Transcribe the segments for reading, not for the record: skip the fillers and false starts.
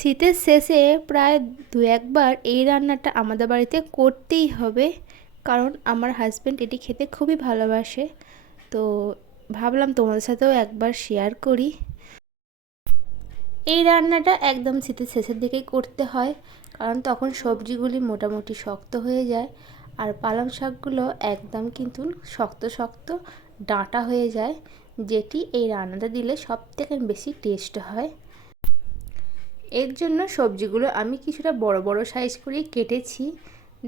শীতের শেষে প্রায় দু একবার এই রান্নাটা আমাদের বাড়িতে করতেই হবে, কারণ আমার হাজব্যান্ড এটি খেতে খুবই ভালোবাসে। তো ভাবলাম তোমাদের সাথেও একবার শেয়ার করি। এই রান্নাটা একদম শীতের শেষের দিকেই করতে হয়, কারণ তখন সবজিগুলি মোটামুটি শক্ত হয়ে যায়, আর পালং শাকগুলো একদম কিন্তু শক্ত শক্ত ডাঁটা হয়ে যায়, যেটি এই রান্নাটা দিলে সবথেকে বেশি টেস্ট হয়। এর জন্য সবজিগুলো আমি কিছুটা বড় বড় সাইজ করেই কেটেছি।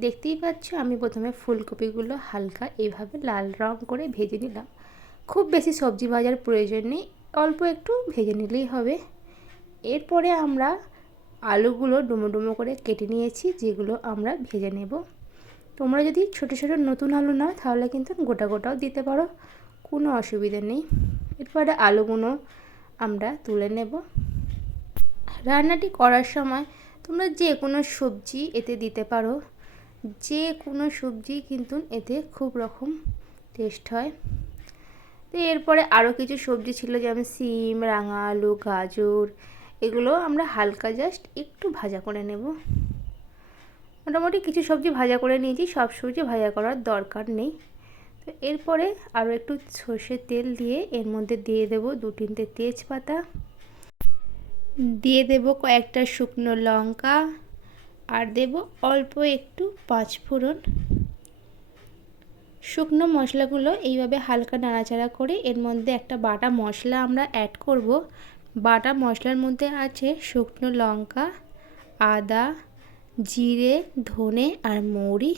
দেখতেই পাচ্ছ, আমি প্রথমে ফুলকপিগুলো হালকা এইভাবে লাল রং করে ভেজে নিলাম। খুব বেশি সবজি ভাজার প্রয়োজন নেই, অল্প একটু ভেজে নিলেই হবে। এরপরে আমরা আলুগুলো ডুমো ডুমো করে কেটে নিয়েছি, যেগুলো আমরা ভেজে নেব। তোমরা যদি ছোটো ছোটো নতুন আলু নাও তাহলে কিন্তু গোটা গোটাও দিতে পারো, কোনো অসুবিধা নেই। এরপরে আলুগুলো আমরা তুলে নেব। রান্নাটি করার সময় তোমরা যে কোনো সবজি এতে দিতে পারো, যে কোনো সবজি কিন্তু এতে খুব রকম টেস্ট হয়। তো এরপরে আরও কিছু সবজি ছিল, যেমন সিম, রাঙা আলু, গাজর, এগুলো আমরা হালকা জাস্ট একটু ভাজা করে নেব। মোটামুটি কিছু সবজি ভাজা করে নিয়েছি, সব সবজি ভাজা করার দরকার নেই। তো এরপরে আরও একটু সর্ষের তেল দিয়ে এর মধ্যে দিয়ে দেব 2-3টে তেজপাতা, দিয়ে দেব কয়েকটা শুকনো লঙ্কা, আর দেব অল্প একটু 5 ফোড়ন। শুকনো মশলাগুলো এইভাবে হালকা নাড়াচাড়া করে এর মধ্যে একটা বাটা মশলা আমরা অ্যাড করব। বাটা মশলার মধ্যে আছে শুকনো লঙ্কা, আদা, জিরে, ধনে আর মৌরি।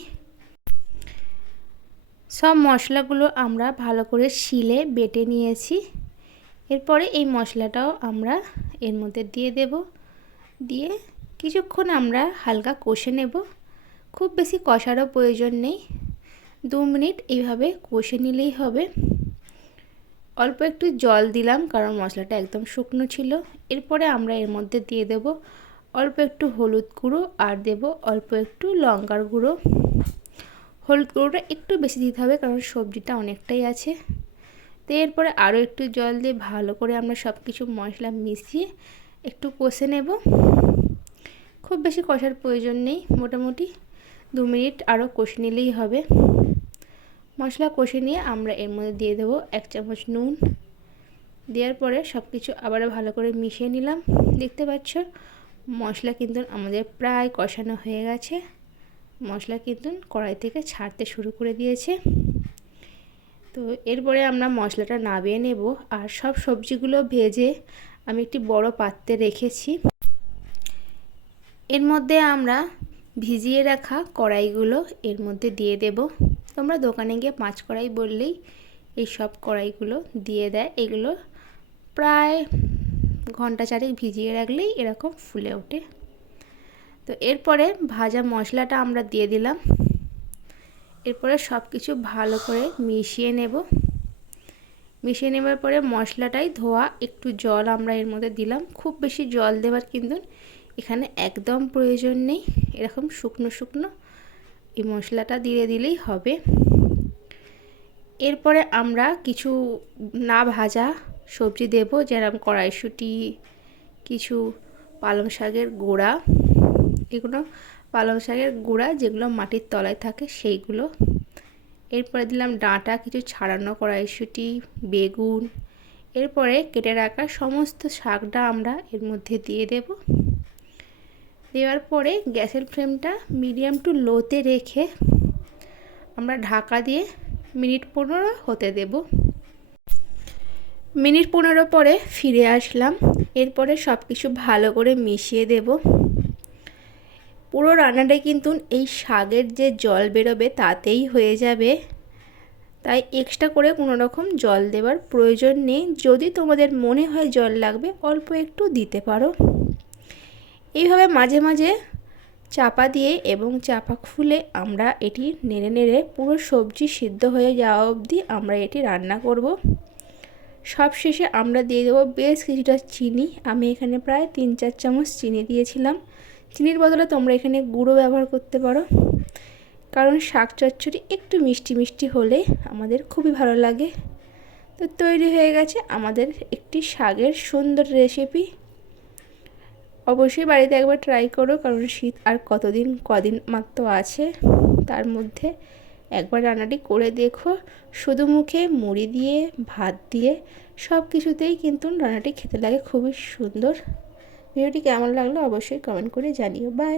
সব মশলাগুলো আমরা ভালো করে শিলে বেটে নিয়েছি। এরপরে এই মশলাটাও আমরা এর মধ্যে দিয়ে দেব, দিয়ে কিছুক্ষণ আমরা হালকা কষে নেব। খুব বেশি কষারও প্রয়োজন নেই, 2 মিনিট এইভাবে কষে নিলেই হবে। অল্প একটু জল দিলাম, কারণ মশলাটা একদম শুকনো ছিল। এরপরে আমরা এর মধ্যে দিয়ে দেব অল্প একটু হলুদ গুঁড়ো, আর দেব অল্প একটু লঙ্কার গুঁড়ো। হলুদ গুঁড়োটা একটু বেশি দিতে হবে, কারণ সবজিটা অনেকটাই আছে। তো এরপরে আরও একটু জল দিয়ে ভালো করে আমরা সব কিছু মশলা মিশিয়ে একটু কষে নেব। খুব বেশি কষার প্রয়োজন নেই, মোটামুটি 2 মিনিট আরও কষে নিলেই হবে। মশলা কষে নিয়ে আমরা এর মধ্যে দিয়ে দেব 1 চামচ নুন। দেওয়ার পরে সব কিছু আবার ভালো করে মিশিয়ে নিলাম। দেখতে পাচ্ছ মশলা কিন্তু আমাদের প্রায় কষানো হয়ে গেছে। মশলা কিন্তু কড়াই থেকে ছাড়তে শুরু করে দিয়েছে। তো এরপরে আমরা মশলাটা নামিয়ে নেব, আর সব সবজিগুলো ভেজে আমি একটি বড় পাত্রে রেখেছি। এর মধ্যে আমরা ভিজিয়ে রাখা কড়াইগুলো এর মধ্যে দিয়ে দেব। তোমরা দোকানে গিয়ে 5 কড়াই বললেই এই সব কড়াইগুলো দিয়ে দেয়। এগুলো প্রায় ঘন্টা 4 ভিজিয়ে রাখলেই এরকম ফুলে ওঠে। তো এরপরে ভাজা মশলাটা আমরা দিয়ে দিলাম। এরপরে সব কিছু ভালো করে মিশিয়ে নেব। মিশিয়ে নেবার পরে মশলাটাই ধোয়া একটু জল আমরা এর মধ্যে দিলাম। খুব বেশি জল দেওয়ার কিন্তু এখানে একদম প্রয়োজন নেই, এরকম শুকনো শুকনো এই মশলাটা দিয়ে দিলেই হবে। এরপরে আমরা কিছু না ভাজা সবজি দেব, যেরকম কড়াইশুঁটি, কিছু পালং শাকের গোড়া, এগুলো পালং শাকের গোড়া যেগুলো মাটির তলায় থাকে সেইগুলো। এরপরে দিলাম ডাঁটা, কিছু ছাড়ানো কড়াইশুঁটি, বেগুন। এরপরে কেটে রাখা সমস্ত শাকটা আমরা এর মধ্যে দিয়ে দেব। দেওয়ার পরে গ্যাসের ফ্লেমটা মিডিয়াম টু লোতে রেখে আমরা ঢাকা দিয়ে মিনিট 15 হতে দেব। মিনিট 15 পরে ফিরে আসলাম। এরপরে সব কিছু ভালো করে মিশিয়ে দেব। পুরো রান্নাটা কিন্তু এই শাকের যে জল বেরোবে তাতেই হয়ে যাবে, তাই এক্সট্রা করে কোনো রকম জল দেওয়ার প্রয়োজন নেই। যদি তোমাদের মনে হয় জল লাগবে অল্প একটু দিতে পারো। এইভাবে মাঝে মাঝে চাপা দিয়ে এবং চাপা খুলে আমরা এটি নেড়ে নেড়ে পুরো সবজি সিদ্ধ হয়ে যাওয়া অবধি আমরা এটি রান্না করব। সবশেষে আমরা দিয়ে দেবো বেশ কিছুটা চিনি। আমি এখানে প্রায় 3-4 চামচ চিনি দিয়েছিলাম। চিনির বদলে তোমরা এখানে গুঁড়ো ব্যবহার করতে পারো, কারণ শাক চচ্চড়ি একটু মিষ্টি মিষ্টি হলে আমাদের খুবই ভালো লাগে। তো তৈরি হয়ে গেছে আমাদের একটি শাকের সুন্দর রেসিপি। অবশ্যই বাড়িতে একবার ট্রাই করো, কারণ শীত আর কদিন মাত্র আছে, তার মধ্যে একবার রান্নাটি করে দেখো। শুধু মুখে মুড়ি দিয়ে, ভাত দিয়ে, সব কিছুতেই কিন্তু রান্নাটি খেতে লাগে খুবই সুন্দর। ভিডিওটি কেমন লাগলো অবশ্যই কমেন্ট করে জানিও। বাই।